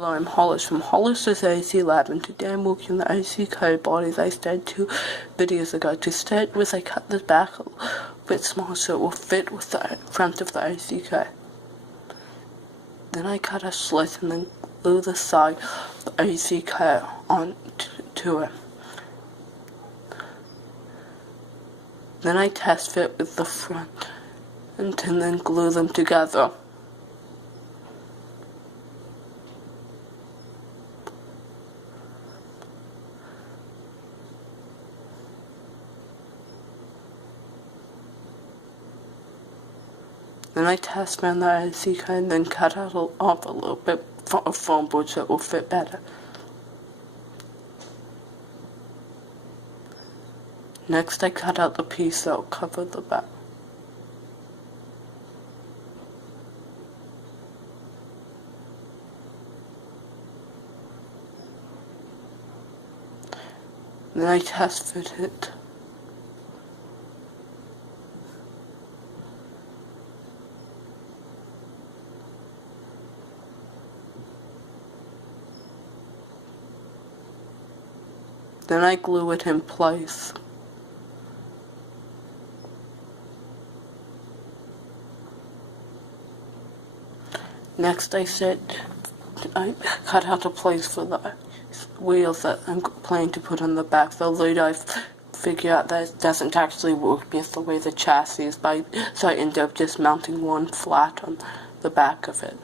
Hello, I'm Hollis from Hollis' AC Lab, and today I'm working on the AC code bodies I started 2 videos ago. To start with, I cut this back a bit small so it will fit with the front of the AC code. Then I cut a slit and then glue the side of the AC code on to it. Then I test fit with the front and then glue them together. Then I test ran the AC code and then cut out off a little bit of foam board so it will fit better. Next I cut out the piece that will cover the back. Then I test fit it. Then I glue it in place. Next I cut out a place for the wheels that I'm planning to put on the back. Though later I figure out that it doesn't actually work because the way the chassis is, so I end up just mounting one flat on the back of it.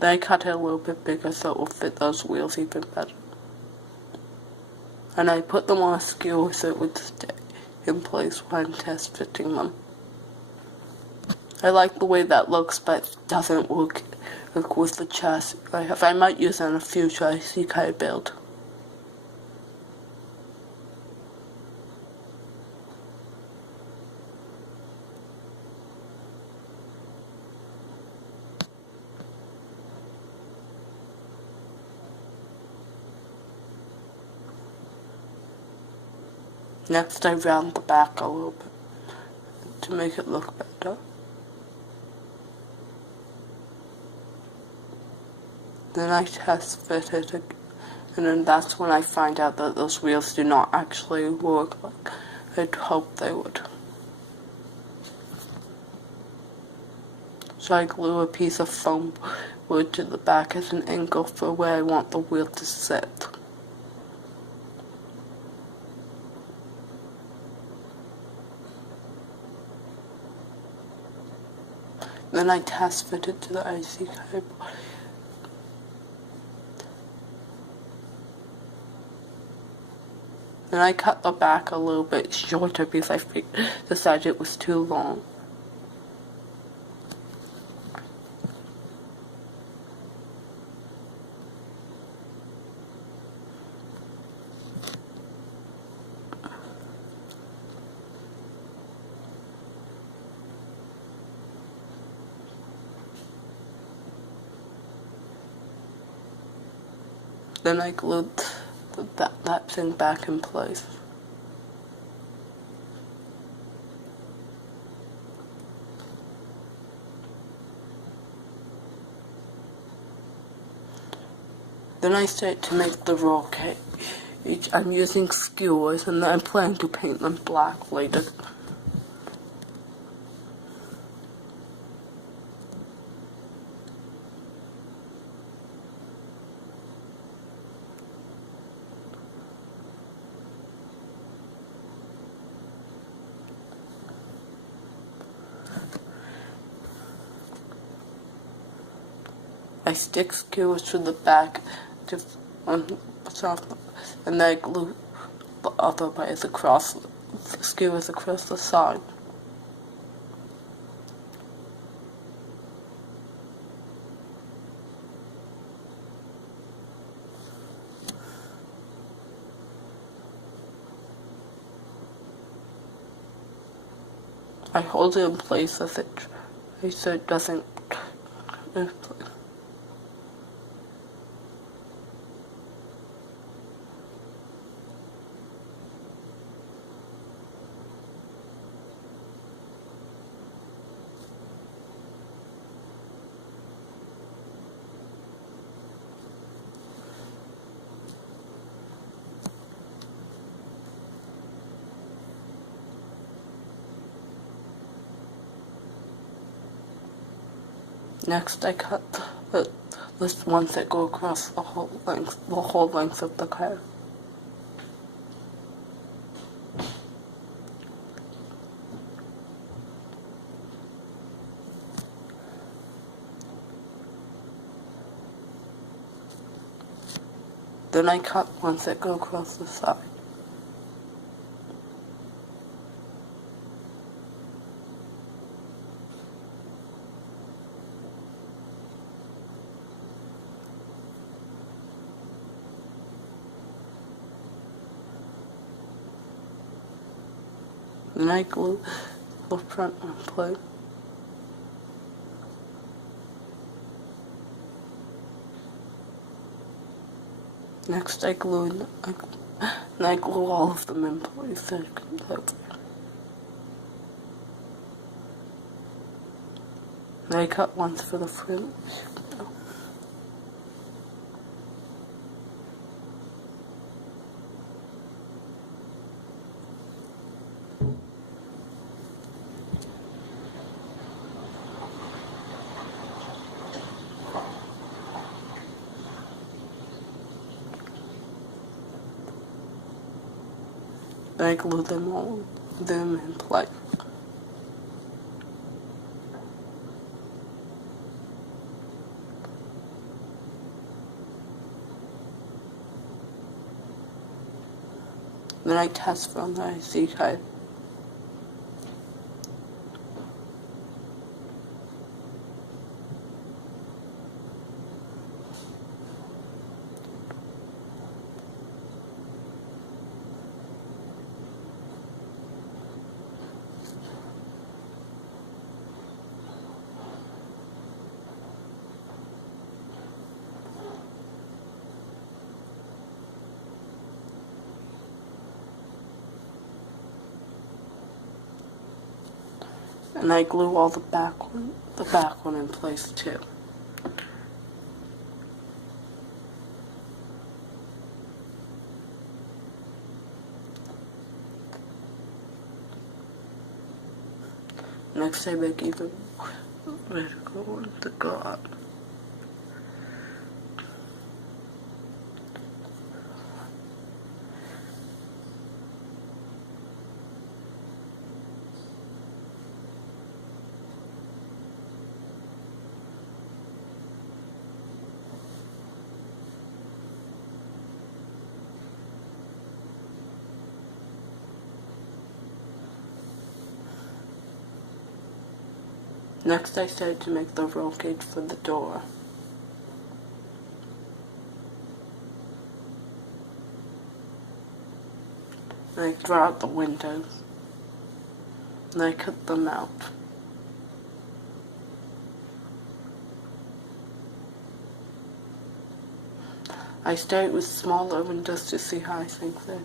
Then I cut it a little bit bigger so it will fit those wheels even better. And I put them on a skewer so it would stay in place when I'm test fitting them. I like the way that looks, but it doesn't work with the chassis I have. I might use it in a future AC code build. Next I round the back a little bit to make it look better. Then I test fit it again, and then that's when I find out that those wheels do not actually work like I'd hoped they would. So I glue a piece of foam wood to the back as an angle for where I want the wheel to sit. Then I test fit it to the AC code. Then I cut the back a little bit shorter because I decided it was too long. Then I glued that thing back in place. Then I start to make the roll cage. I'm using skewers and I'm planning to paint them black later. I stick skewers to the back and then I glue the other way is across, skewers across the side. I hold it in place so it doesn't. Next, I cut this ones that go across the whole length of the car. Then I cut ones that go across the side. Then I glue the front plate. Next, I glue all of them in place. Then I cut ones for the front. I glue them in place. Then I test from the IC card. And I glue all the back one in place too. Next I make even vertical ones to go up. Next I started to make the roll cage for the door. And I draw out the windows. And I cut them out. I started with smaller windows to see how I think they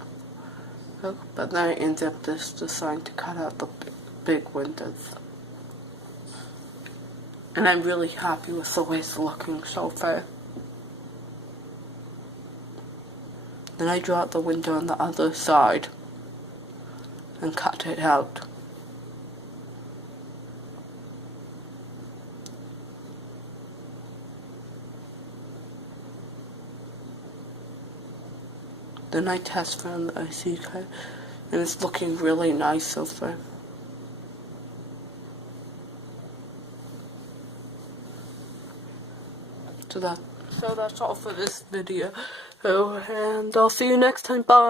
look, but then I ended up just deciding to cut out the big windows. And I'm really happy with the way it's looking so far. Then I draw out the window on the other side and cut it out. Then I test from the IC card, and it's looking really nice so far. So that's all for this video, and I'll see you next time. Bye.